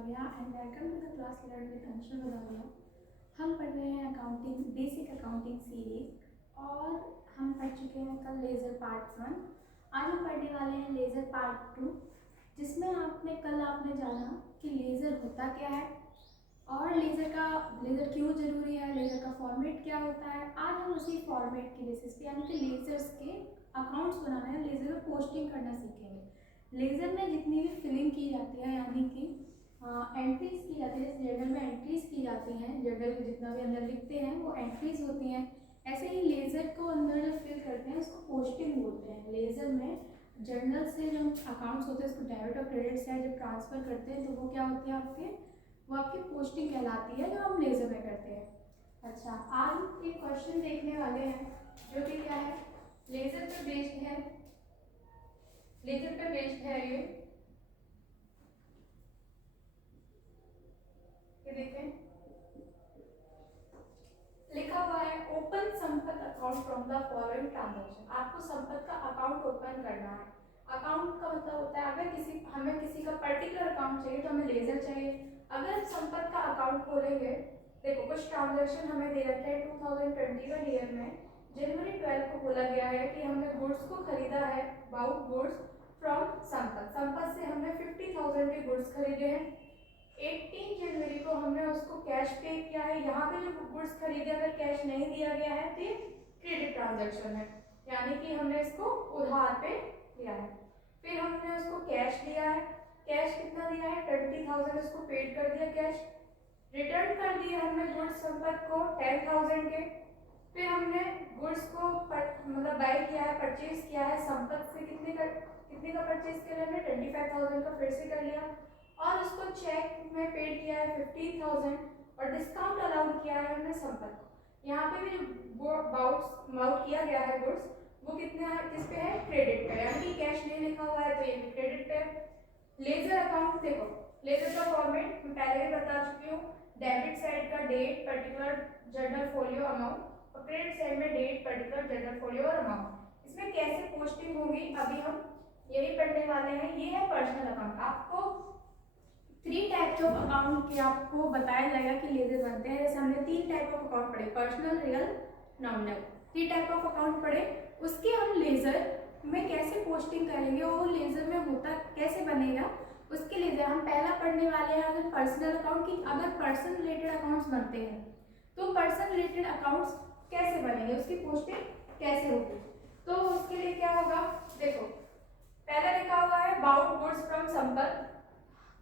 Badalia and welcome to the class learned with Anshul Badalia। हम पढ़ रहे हैं अकाउंटिंग बेसिक अकाउंटिंग सीरीज और हम पढ़ चुके हैं कल लेज़र पार्ट 1। आज हम पढ़ने वाले हैं लेज़र पार्ट 2, जिसमें आपने जाना कि लेज़र होता क्या है और लेज़र क्यों ज़रूरी है, लेज़र का फॉर्मेट क्या होता है। आज हम उसी फॉर्मेट की बेसिस पे यानी कि लेज़र्स के अकाउंट्स बनाना है, लेज़र में पोस्टिंग करना सीखेंगे। लेज़र में जितनी भी फिलिंग की जाती है यानी कि एंट्रीज की जाती है, जैसे जर्नल में एंट्रीज की जाती हैं, जर्नल को जितना भी अंदर लिखते हैं वो एंट्रीज होती हैं, ऐसे ही लेज़र को अंदर जो फिल करते हैं उसको पोस्टिंग बोलते हैं। लेज़र में जर्नल से जो अकाउंट्स होते हैं उसको डेबिट और क्रेडिट से जब ट्रांसफ़र करते हैं तो वो क्या होती है वो आपकी पोस्टिंग कहलाती है, जो हम लेज़र में करते हैं। अच्छा, आज हम एक क्वेश्चन देखने वाले हैं जो कि क्या है, लेज़र पे बेस्ड है। लेज़र पे बेस्ड है ये देखें, लिखा हुआ है ओपन संपत्ति account from the following transaction. आपको संपत्ति का अकाउंट ओपन करना है। अकाउंट का मतलब होता है अगर हमें किसी का पर्टिकुलर अकाउंट चाहिए तो हमें लेज़र चाहिए। अगर हम संपत्ति का अकाउंट खोलेंगे, देखो कुछ ट्रांजैक्शन हमें दे रखे हैं 2021 ईयर में जनवरी 12 को बोला गया है कि हमने गुड्स को खरीदा है, बाउट गुड्स फ्रॉम संपत्ति से हमने 50,000 के गुड्स खरीदे हैं। 18 जनवरी को हमने उसको कैश पे किया है। यहाँ पे जो गुड्स खरीदे अगर कैश नहीं दिया गया है तो ये क्रेडिट ट्रांजैक्शन है, यानी कि हमने इसको उधार पे लिया है। फिर हमने उसको कैश लिया है, कैश कितना दिया है 20,000, उसको पेड कर दिया कैश। रिटर्न कर दिए हमने गुड्स संपत्ति को 10,000 के। फिर हमने गुड्स को मतलब बाय किया है, परचेज किया है संपत्ति से कितने का परचेज किया हमने 25,000 का फिर से कर लिया और उसको चेक में पेड किया है 15,000 और डिस्काउंट अलाउड किया है हमने संपत्ति। यहाँ पे भी जो बाउट किया गया है गुड्स वो कितना है, किस पे है, क्रेडिट पे, यानी कि कैश नहीं लिखा हुआ है तो ये भी क्रेडिट पे। लेज़र अकाउंट देखो, लेज़र का फॉर्मेट मैं पहले भी बता चुकी हूँ। डेबिट साइड का date, particular, journal folio, amount और क्रेडिट साइड में डेट, पर्टिकुलर, जर्नल फोलियो और अमाउंट। इसमें कैसे पोस्टिंग होगी अभी हम यही पढ़ने वाले हैं। ये है पर्सनल अकाउंट। आपको 3 टाइप्स ऑफ अकाउंट के आपको बताया जाएगा कि लेज़र बनते हैं। जैसे हमने 3 टाइप ऑफ अकाउंट पढ़े, personal, real, nominal, 3 type of account पढ़े। उसके हम लेज़र में कैसे पोस्टिंग करेंगे और वो लेज़र में होता कैसे बनेगा, उसके लेज़र हम पहला पढ़ने वाले हैं। अगर पर्सनल अकाउंट की, अगर पर्सन रिलेटेड अकाउंट्स बनते हैं तो पर्सन रिलेटेड अकाउंट्स कैसे बनेंगे, उसकी पोस्टिंग कैसे होगी। तो उसके लिए क्या होगा, देखो पहला लिखा हुआ है बाउट गुड्स फ्रॉम संपत्ति।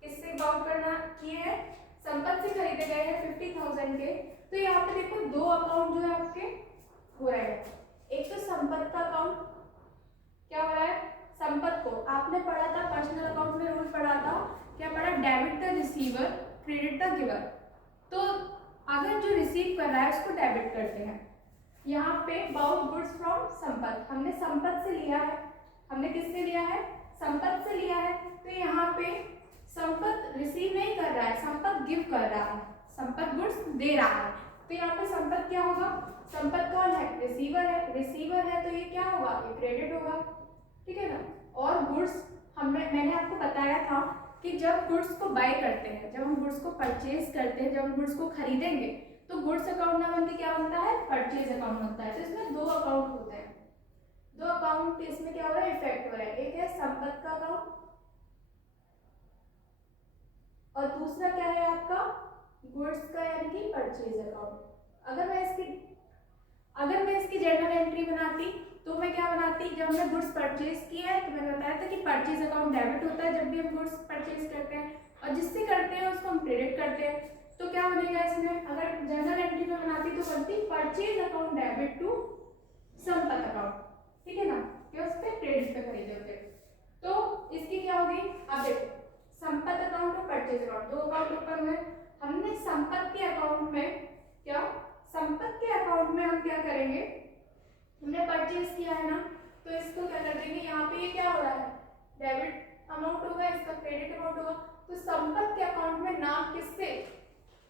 किससे बाउट करना किए हैं, संपत्ति से खरीदे गए हैं 50,000 के। तो यहाँ पे देखो 2 अकाउंट जो है आपके हो रहे हैं। एक तो संपत्ति का अकाउंट क्या हो रहा है, संपत्ति को आपने पढ़ा था पर्सनल अकाउंट में, रूल पढ़ा था, क्या पढ़ा, debit the receiver, credit the giver. तो अगर जो रिसीव कर रहा है उसको डेबिट करते हैं। यहाँ पे बाउट गुड्स फ्रॉम संपत्ति, हमने संपत्ति से लिया है, हमने किससे लिया है, संपत्ति से लिया है। तो यहाँ पे संपत्ति रिसीव नहीं कर रहा है, संपत्ति गिव कर रहा है, संपत्ति गुड्स दे रहा है। तो यहाँ पे संपत्ति क्या होगा, संपत्ति कौन है, रिसीवर है तो ये क्या होगा, ये क्रेडिट होगा, ठीक है ना। और गुड्स मैंने आपको बताया था कि जब गुड्स को बाय करते हैं, जब हम गुड्स को परचेज करते हैं, जब हम गुड्स को खरीदेंगे तो गुड्स अकाउंट ना बनके क्या बनता है, परचेज अकाउंट बनता है। तो इसमें 2 अकाउंट होते हैं, 2 अकाउंट इसमें क्या हो रहा है, इफेक्ट हो रहा है। एक है संपत्ति का अकाउंट और दूसरा क्या है आपका, गुड्स का यानी कि परचेज अकाउंट। अगर मैं इसकी जर्नल एंट्री बनाती तो मैं क्या बनाती, जब हमने गुड्स परचेज किया है तो मैंने बताया था कि परचेज अकाउंट डेबिट होता है जब भी हम गुड्स परचेज करते हैं, और जिससे करते हैं उसको हम क्रेडिट करते हैं। तो क्या बनेगा इसमें, अगर जर्नल एंट्री में बनाती तो बनती परचेज अकाउंट डेबिट टू संपत्ति अकाउंट, ठीक है ना, कि उस पे क्रेडिट पे खरीदे होते। तो इसकी क्या होगी, अब देखो संपत्ति अकाउंट और परचेज अकाउंट 2 अकाउंट ओपन हुए। हमने संपत्ति अकाउंट में क्या, संपत्ति अकाउंट में हम क्या करेंगे, हमने परचेज किया है ना, तो इसको क्या कर देंगे, यहाँ पे ये क्या हो रहा है, डेबिट अमाउंट होगा, इसका क्रेडिट अमाउंट होगा। तो संपत्ति के अकाउंट में नाम किससे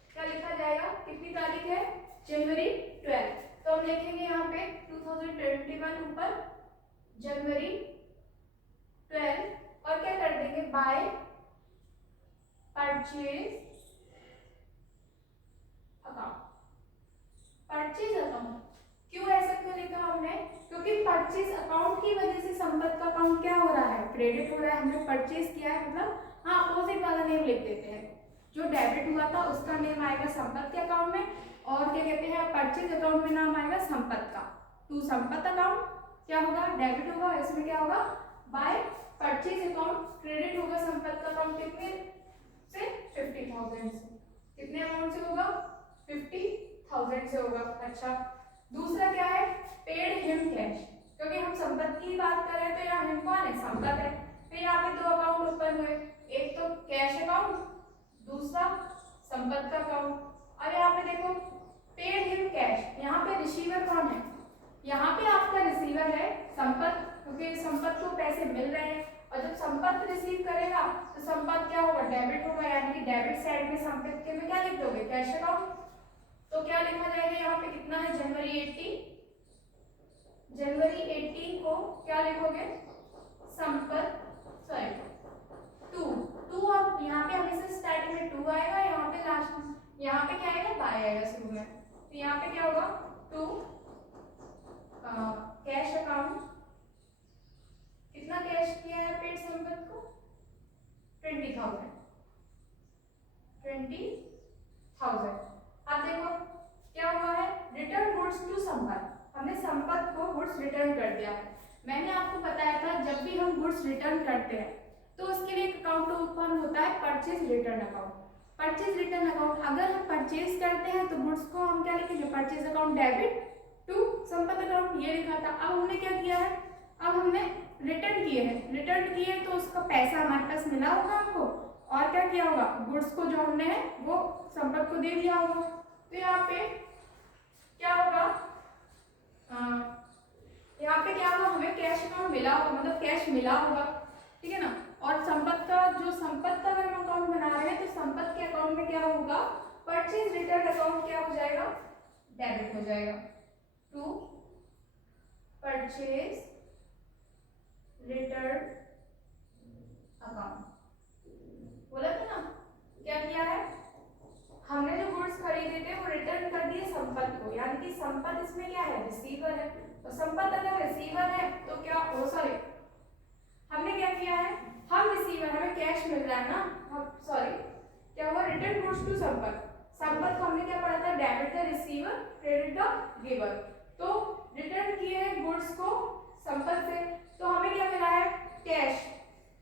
क्या लिखा जाएगा, कितनी तारीख है, जनवरी 12। तो हम लिखेंगे यहाँ पे 2021 ऊपर जनवरी 12 और क्या कर देंगे, by purchase account. Purchase account क्यों ऐसा क्यों लिखा हमने? क्योंकि परचेज अकाउंट की वजह से संपत्ति का अकाउंट क्या हो रहा है? क्रेडिट हो रहा है। हमने परचेज किया है मतलब हाँ अपोजिट वाला नेम लिख देते हैं। जो डेबिट हुआ था उसका नेम आएगा संपत्ति के अकाउंट में, और क्या कहते हैं परचेज अकाउंट में नाम आएगा संपत्ति का। तो संपत्ति अकाउंट क्या होगा? डेबिट होगा। इसमें क्या होगा? बाय परचेज अकाउंट क्रेडिट होगा संपत्ति का अकाउंट कितने से? 50,000 से। कितने अमाउंट से होगा? 50,000 से होगा। अच्छा, दूसरा क्या है? पेड हिम कैश, क्योंकि हम संपत्ति की बात कर रहे हैं तो यहाँ हिम कौन है? संपत्ति है। फिर यहाँ पे दो अकाउंट ओपन हुए, एक तो कैश अकाउंट, दूसरा संपत्ति का अकाउंट। और यहाँ पे देखो पेड हिम कैश, यहाँ पे रिसीवर कौन है? यहाँ पे आपका रिसीवर है संपत्ति, क्योंकि संपत्ति को पैसे मिल रहे हैं। और जब संपत्ति रिसीव करेगा तो संपत्ति क्या होगा? डेबिट होगा, यानी कि डेबिट साइड में संपत्ति में क्या लिख दोगे? Cash account. तो क्या लिखा जाएगा यहाँ पे? कितना है? जनवरी 18 को क्या लिखोगे? संपत्ति टू और यहाँ पे हमेशा स्टार्टिंग में 2 आएगा, यहाँ पे लास्ट यहाँ पे क्या आएगा? बाय आएगा शुरू में। तो यहाँ पे क्या होगा? 2 कैश अकाउंट। कितना कैश किया है पेड संपत्ति को? 20,000। अब देखो क्या हुआ है? रिटर्न गुड्स टू संपत्ति, हमने संपत्ति को गुड्स रिटर्न कर दिया है। मैंने आपको बताया था जब भी हम गुड्स रिटर्न करते हैं तो उसके लिए एक अकाउंट ओपन होता है, purchase return account. Purchase return account अगर हम परचेज करते हैं तो गुड्स को हम क्या लिखेंगे? परचेज अकाउंट डेबिट टू संपत्ति अकाउंट, ये लिखा था। अब हमने क्या किया है? अब हमने रिटर्न किए हैं। रिटर्न किए तो उसका पैसा हमारे पास मिला होगा आपको, और क्या किया होगा? गुड्स को जो हमने है वो संपत्ति को दे दिया होगा। तो यहाँ पे क्या होगा? यहाँ पे क्या होगा? हमें कैश अकाउंट मिला होगा, मतलब कैश मिला होगा, ठीक है ना। और संपत्ति का जो संपत्ति का अगर हम अकाउंट बना रहे हैं तो संपत्ति के अकाउंट में क्या होगा? परचेज रिटर्न अकाउंट क्या हो जाएगा? डेबिट हो जाएगा टू परचेज रिटर्न अकाउंट। बोला था ना क्या किया है? हमने जो गुड्स खरीदे थे वो रिटर्न कर दिए संपत्ति को, यानी कि संपत्ति इसमें क्या है? रिसीवर है। तो संपत्ति अगर रिसीवर है तो क्या सॉरी हमने क्या किया है? हम रिसीवर, हमें कैश मिल रहा है ना, सॉरी क्या हुआ? रिटर्न गुड्स टू संपत्ति। संपत्ति को हमने क्या पढ़ा था? Debit the receiver, credit the giver. तो रिटर्न किए हैं गुड्स को संपत्ति से, तो हमें क्या मिला है? कैश।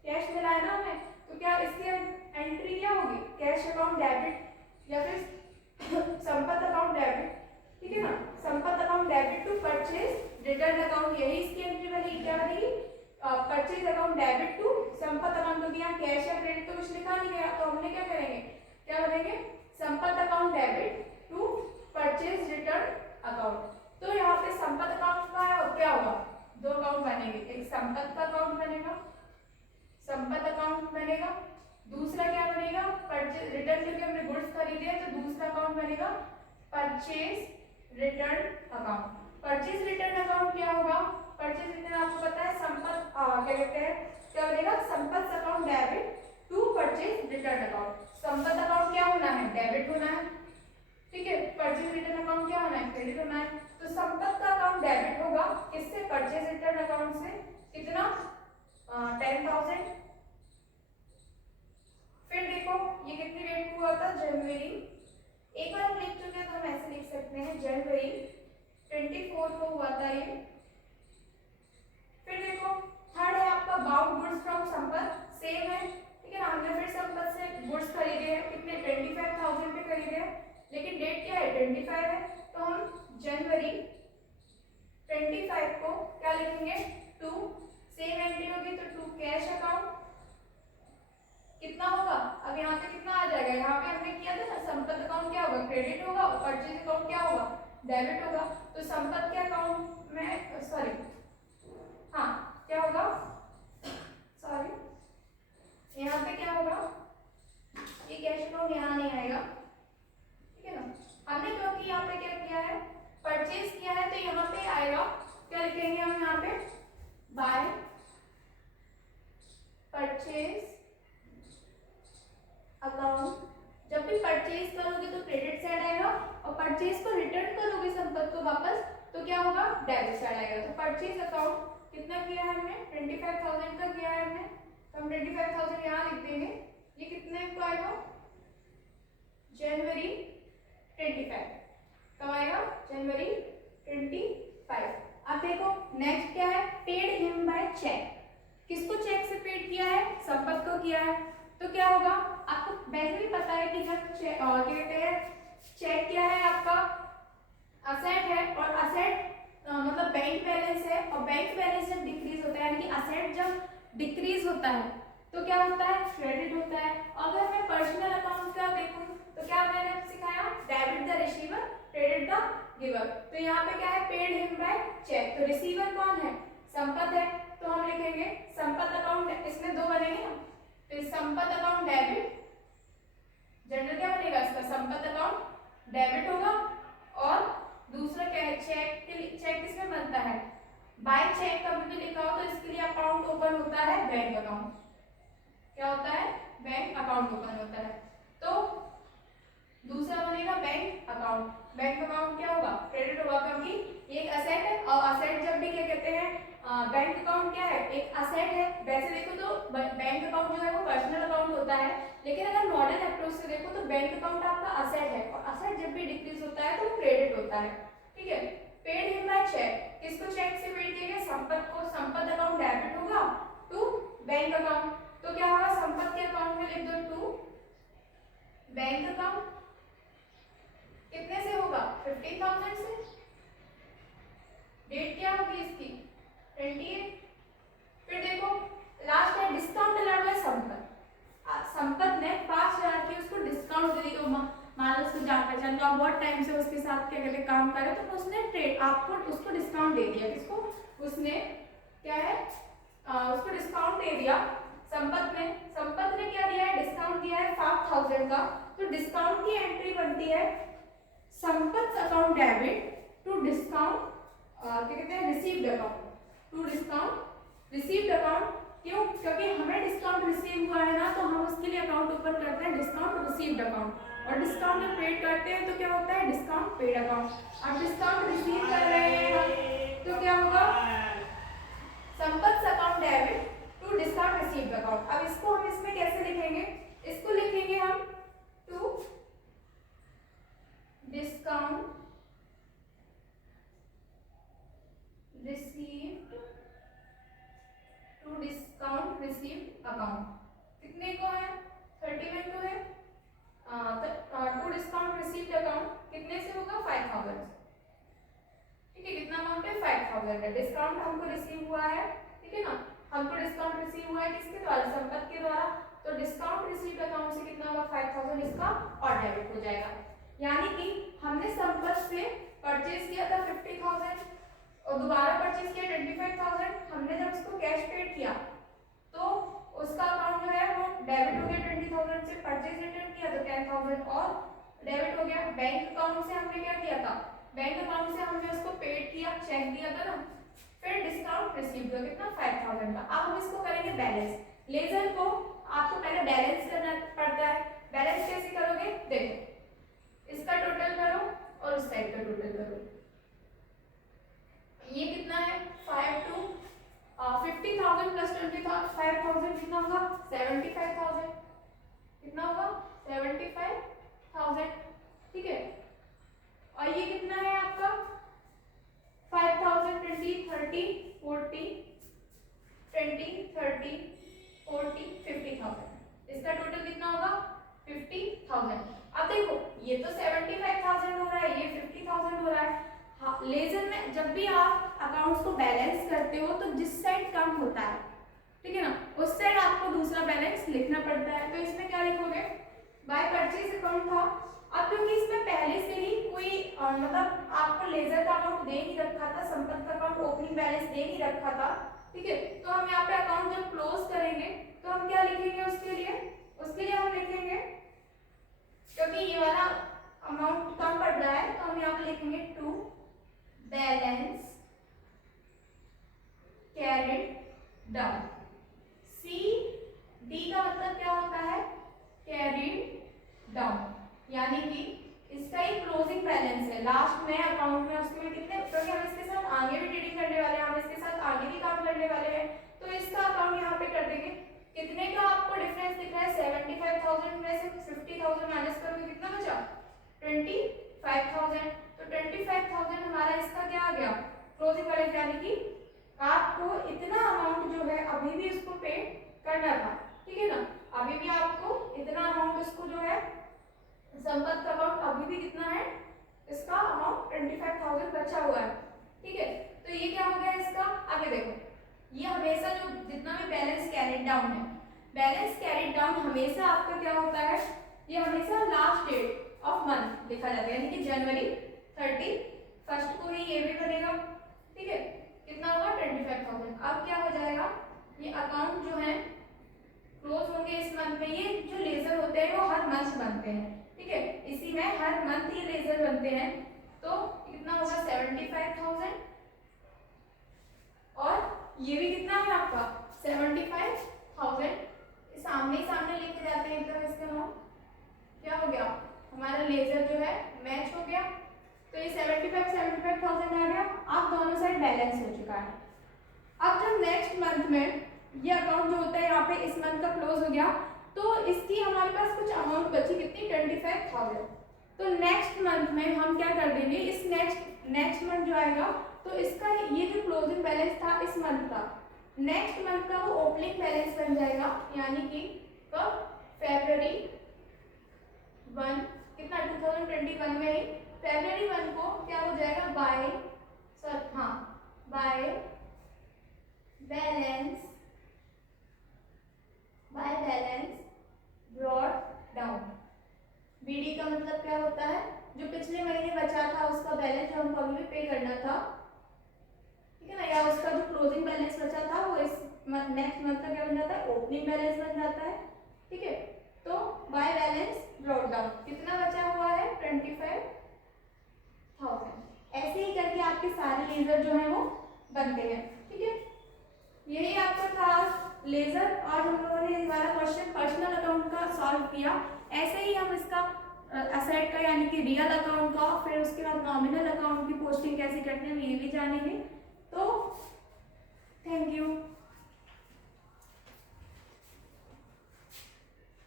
कैश मिला है ना हमें, तो क्या इसकी एंट्री क्या होगी? कैश अकाउंट डेबिट या फिर संपत्ति अकाउंट डेबिट, ठीक है ना। संपत्ति account debit to purchase return account, यही इसकी एंट्री बनेगी। क्या बनेगी? परचेज अकाउंट डेबिट टू संपत्ति अकाउंट, क्योंकि यहाँ कैश या क्रेडिट तो कुछ लिखा नहीं गया, तो हमने क्या करेंगे? क्या बनेंगे? संपत्ति account debit to purchase return account. तो यहाँ पे संपत्ति अकाउंट का क्या होगा? दो अकाउंट बनेंगे, एक संपत्ति का अकाउंट बनेगा, संपत्ति अकाउंट बनेगा, दूसरा क्या बनेगा? परचेज रिटर्न, क्योंकि हमने गुड्स खरीदे हैं तो दूसरा अकाउंट बनेगा purchase return account. Purchase return account क्या होगा? परचेज रिटर्न आपको पता है संपत्ति क्या कहते हैं? क्या बनेगा? संपत्ति account debit to purchase return account. संपत्ति अकाउंट क्या होना है? डेबिट होना है, ठीक है। परचेज रिटर्न अकाउंट क्या होना है? क्रेडिट होना है। तो संपत्ति का अकाउंट डेबिट होगा किससे? परचेज रिटर्न अकाउंट से। कितना? 10,000। फिर देखो ये कितनी डेट को हुआ था? जनवरी, एक बार हम लिख चुके हैं तो हम ऐसे लिख सकते हैं, जनवरी 24 को हुआ था ये। फिर देखो थर्ड है आपका बाउंड गुड्स फ्रॉम संपत्ति, सेम है, ठीक है ना। हमने फिर संपत्ति से गुड्स खरीदे हैं, कितने? 25,000 पे खरीदे हैं, लेकिन डेट क्या है? 25 है। तो हम जनवरी 25 को क्या लिखेंगे? टू, सेम एंट्री होगी तो टू कैश अकाउंट। कितना होगा? अब यहाँ पे कितना आ जाएगा? यहाँ पे हमने किया था ना, संपत्ति अकाउंट क्या होगा? क्रेडिट होगा, और परचेज अकाउंट क्या होगा? डेबिट होगा। तो संपत्ति के अकाउंट में सॉरी हाँ क्या होगा? सॉरी यहाँ पे क्या होगा? ये कैश अकाउंट यहाँ नहीं आएगा, ठीक है ना। हमने क्योंकि यहाँ पे क्या किया है? परचेज किया है, तो यहाँ पे आएगा क्या लिखेंगे हम? यहाँ पे बाय परचेज अकाउंट, जब भी परचेज करोगे तो क्रेडिट साइड आएगा, और परचेज को रिटर्न करोगे संपत्ति को वापस तो क्या होगा, डेबिट साइड आएगा। तो परचेज अकाउंट कितना किया है हमने, 25,000 का किया है हमने, तो हम 25,000 यहाँ लिख देंगे। ये कितने को आएगा, जनवरी 25, कब आएगा, जनवरी 25। अब देखो नेक्स्ट क्या है, पेड हिम बाय चेक। किसको चेक से पेड किया है, संपत को किया है। तो क्या होगा, आपको वैसे भी पता है कि जब क्या कहते हैं, चेक क्या है आपका, असेट है, और असेट मतलब बैंक बैलेंस है, और बैंक बैलेंस जब डिक्रीज होता है, यानी कि असेट जब डिक्रीज होता है तो क्या होता है, क्रेडिट होता है। अगर मैं पर्सनल अकाउंट का देखूं तो क्या मैंने सिखाया, debit the receiver, credit the giver. तो यहाँ पे क्या है, पेड हिम बाय चेक। तो रिसीवर कौन है, संपत है, तो हम लिखेंगे संपत अकाउंट, इसमें दो बनेंगे ना, तो संपत अकाउंट डेबिट, जनरल क्या बनेगा इसका, संपत अकाउंट डेबिट होगा, और दूसरा क्या है, चेक के लिए, चेक किसमें बनता है, बाय चेक कभी भी लिखा हो तो इसके लिए अकाउंट ओपन होता है बैंक अकाउंट, क्या होता है, बैंक अकाउंट ओपन होता है। तो दूसरा बनेगा बैंक अकाउंट, बैंक अकाउंट क्या होगा, क्रेडिट होगा, क्योंकि ये एक असेट है, और असेट जब भी क्या कहते हैं, बैंक अकाउंट क्या है, एक असेट है। वैसे देखो तो बैंक अकाउंट जो है वो पर्सनल अकाउंट होता है, लेकिन अगर मॉडर्न अप्रोच से देखो तो बैंक अकाउंट आपका असेट है, और असेट जब भी डिक्रीज होता है तो क्रेडिट होता है, ठीक है। पेड हिम बाय चेक, किसको चेक से पेड किया गया, संपत को, संपत अकाउंट डेबिट होगा टू बैंक अकाउंट, तो क्या होगा, संपत के अकाउंट में लिख दो टू बैंक अकाउंट, कितने से होगा, 15,000 से, डेट क्या होगी इसकी, 28। फिर देखो लास्ट है discount allowed by Sampat, Sampat ने 5,000 की उसको डिस्काउंट दे दी, तो मान लो उसको जान पहचान, तो आप बहुत टाइम से उसके साथ क्या कहते काम कर रहे हो, तो उसने ट्रेड आपको उसको डिस्काउंट दे दिया, किसको, उसने क्या है, उसको डिस्काउंट दे दिया संपत ने क्या दिया है, डिस्काउंट दिया है 5,000 का। तो डिस्काउंट की एंट्री बनती है Sampat account debit to discount क्या कहते हैं, received account, to discount received account. क्यों, क्योंकि हमें डिस्काउंट रिसीव हुआ है ना, तो हम उसके लिए अकाउंट ओपन करते हैं डिस्काउंट रिसीव्ड अकाउंट, और डिस्काउंट जब पेड करते हैं तो क्या होता है, डिस्काउंट पेड अकाउंट। अब डिस्काउंट रिसीव कर रहे हैं हम तो क्या होगा, संपत्ति account debit to discount received account. अब इसको हम इसमें कैसे लिखेंगे, इसको लिखेंगे हम to discount received, to discount received account, कितने को है, 31 को है, टू डिस्काउंट रिसीव्ड अकाउंट कितने से होगा, 5,000, ठीक है, कितना अमाउंट है, 5,000 है, डिस्काउंट हमको रिसीव हुआ है, ठीक है ना, हमको डिस्काउंट रिसीव हुआ है किसके द्वारा, संपत्ति के द्वारा, तो डिस्काउंट रिसीव्ड अकाउंट से कितना होगा, 5,000 इसका और डेबिट हो जाएगा। यानी कि हमने संपत्ति से परचेज किया था 50,000 और दोबारा परचेज किया 25,000, हमने जब उसको कैश पेड किया तो उसका अकाउंट जो है वो डेबिट हो गया 20,000 से, परचेज रिटर्न किया तो 10,000 और डेबिट हो गया। बैंक अकाउंट से हमने क्या किया था, बैंक अकाउंट से हमने उसको पेड किया, चेक दिया था ना, फिर डिस्काउंट रिसीव हुआ कितना, 5,000 का। अब हम इसको करेंगे बैलेंस, लेजर को आपको पहले बैलेंस करना पड़ता है। बैलेंस कैसे करोगे, देखो इसका टोटल करो और उस साइड का टोटल करो, ये कितना है 5 टू 50,000 प्लस 25,000 कितना होगा, 75,000, कितना होगा 75,000, ठीक है। और ये कितना है आपका 5,000, 20, 30, 40, 20, 30, 40, 50,000, इसका टोटल कितना होगा 50,000। अब देखो ये तो 75,000 हो रहा है, ये 50,000 हो रहा है। हाँ, लेजर में जब भी आप अकाउंट्स को बैलेंस करते हो तो जिस साइड कम होता है, ठीक है ना, उस साइड आपको दूसरा बैलेंस लिखना पड़ता है। तो इसमें क्या लिखोगे, बाय परचेज अकाउंट था। अब क्योंकि इसमें पहले से ही कोई मतलब आपको लेजर का अकाउंट दे नहीं रखा था, संपत्ति का अकाउंट ओपनिंग बैलेंस दे नहीं रखा था, ठीक है, तो हम यहाँ पे अकाउंट जब क्लोज करेंगे तो हम क्या लिखेंगे, उसके लिए हम लिखेंगे, क्योंकि ये वाला अमाउंट कम पड़ रहा है तो हम यहाँ पे लिखेंगे to balance carried down. C D का मतलब क्या होता है, कैरिड क्लोजिंग बैलेंस यानी कि आपको इतना अमाउंट जो है अभी भी उसको पे करना था, ठीक है ना। अभी भी आपको इतना अमाउंट उसको जो है संपत्ति का अमाउंट अभी भी कितना है, इसका अमाउंट 25,000 बचा हुआ है, ठीक है। तो ये क्या हो गया इसका, आगे देखो, ये हमेशा जो जितना भी बैलेंस कैरिड डाउन है, बैलेंस कैरिड डाउन हमेशा आपका क्या होता है, ये हमेशा लास्ट डेट ऑफ मंथ लिखा जाता है, यानी कि जनवरी 31 को ही ये भी बनेगा, ठीक है। कितना हुआ 25,000। अब क्या हो जाएगा, ये अकाउंट जो है क्लोज होंगे इस मंथ में। ये जो लेजर होते हैं वो हर मंथ बनते हैं, ठीक है, इसी में हर मंथ ये लेजर बनते हैं। तो कितना होगा 75,000 और ये भी कितना है आपका 75,000, सामने सामने लेके जाते हैं एकदम इसके अमाउंट, क्या हो गया हमारा लेजर जो है मैच हो गया। तो ये 75,000 आ गया। अब दोनों साइड बैलेंस हो चुका है। अब जब नेक्स्ट मंथ में ये अकाउंट जो होता है यहाँ पे इस मंथ का क्लोज हो गया, तो इसकी हमारे पास कुछ अमाउंट बची कितनी 25,000। तो नेक्स्ट मंथ में हम क्या कर देंगे, इस नेक्स्ट मंथ जो आएगा तो इसका ये जो क्लोजिंग बैलेंस था इस मंथ का, नेक्स्ट मंथ का वो ओपनिंग बैलेंस बन जाएगा, यानी कि कब फरवरी 1 कितना 2021 में ही फरवरी 1 को क्या हो जाएगा by balance brought down. BD का मतलब क्या होता है, जो पिछले महीने बचा था उसका बैलेंस जो हमको अभी पे करना था, ठीक है ना, या उसका जो क्लोजिंग बैलेंस बचा था वो इस नेक्स्ट मंथ का क्या बन जाता है ओपनिंग बैलेंस बन जाता है, ठीक है। तो बाय बैलेंस ब्रॉट डाउन कितना बचा हुआ है 25,000। ऐसे ही करके आपके सारे लेजर जो है वो बनते हैं, ठीक है। यही आपका था लेजर। आज हम लोगों ने हमारा क्वेश्चन पर्सनल अकाउंट का सॉल्व किया। ऐसे ही हम इसका असेट का यानी कि रियल अकाउंट का, फिर उसके बाद नॉमिनल अकाउंट की पोस्टिंग कैसे करते हैं ये भी जानेंगे। तो थैंक यू।